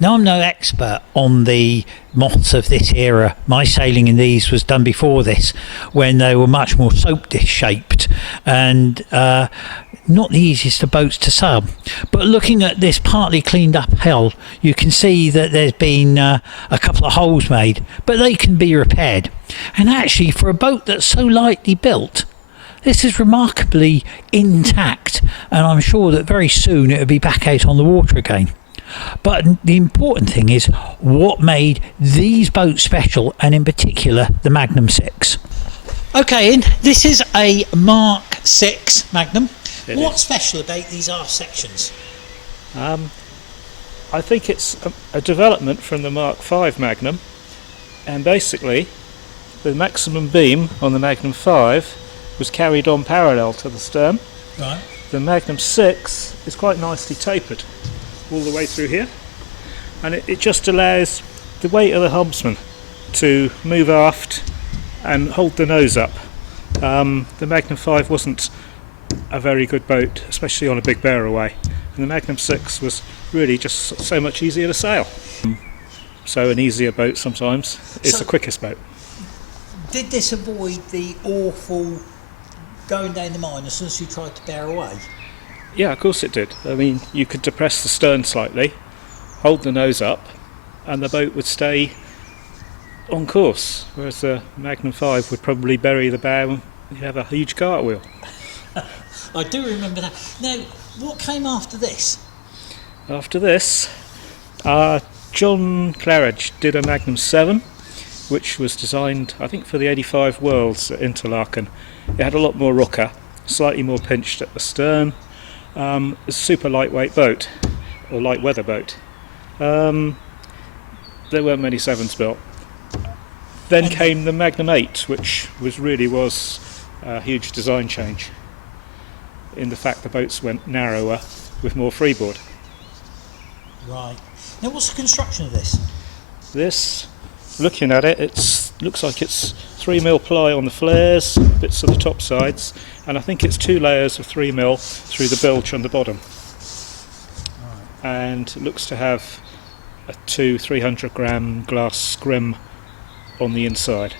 Now, I'm no expert on the moths of this era. My sailing in these was done before this, when they were much more soap dish shaped and not the easiest of boats to sail. But looking at this partly cleaned up hull, you can see that there's been a couple of holes made, but they can be repaired. And actually, for a boat that's so lightly built, this is remarkably intact, and I'm sure that very soon it'll be back out on the water again. But the important thing is what made these boats special, and in particular the Magnum 6. Okay, Ian, this is a Mark 6 Magnum. What's special about these aft sections? I think it's a development from the Mark 5 Magnum, and basically the maximum beam on the Magnum 5 was carried on parallel to the stern. Right. The Magnum 6 is quite nicely tapered all the way through here, and it just allows the weight of the helmsman to move aft and hold the nose up. The Magnum 5 wasn't a very good boat, especially on a big bearaway, and the Magnum 6 was really just so much easier to sail. So an easier boat sometimes is the quickest boat. Did this avoid the awful going down the mine as soon as you tried to bear away? Yeah, of course it did. I mean, you could depress the stern slightly, hold the nose up, and the boat would stay on course, whereas the Magnum 5 would probably bury the bow and you'd have a huge cartwheel. I do remember that. Now, what came after this? After this, John Claridge did a Magnum 7, which was designed, I think, for the 85 Worlds at Interlaken. It had a lot more rocker, slightly more pinched at the stern. It's a super lightweight boat, or light weather boat. There weren't many 7s built. Then came the Magnum 8, which was a huge design change in the fact the boats went narrower with more freeboard. Right. Now, what's the construction of this? This, looking at it, looks like it's 3mm ply on the flares, bits of the top sides, and I think it's 2 layers of 3mm through the bilge on the bottom. Right. And it looks to have a 300 gram glass scrim on the inside.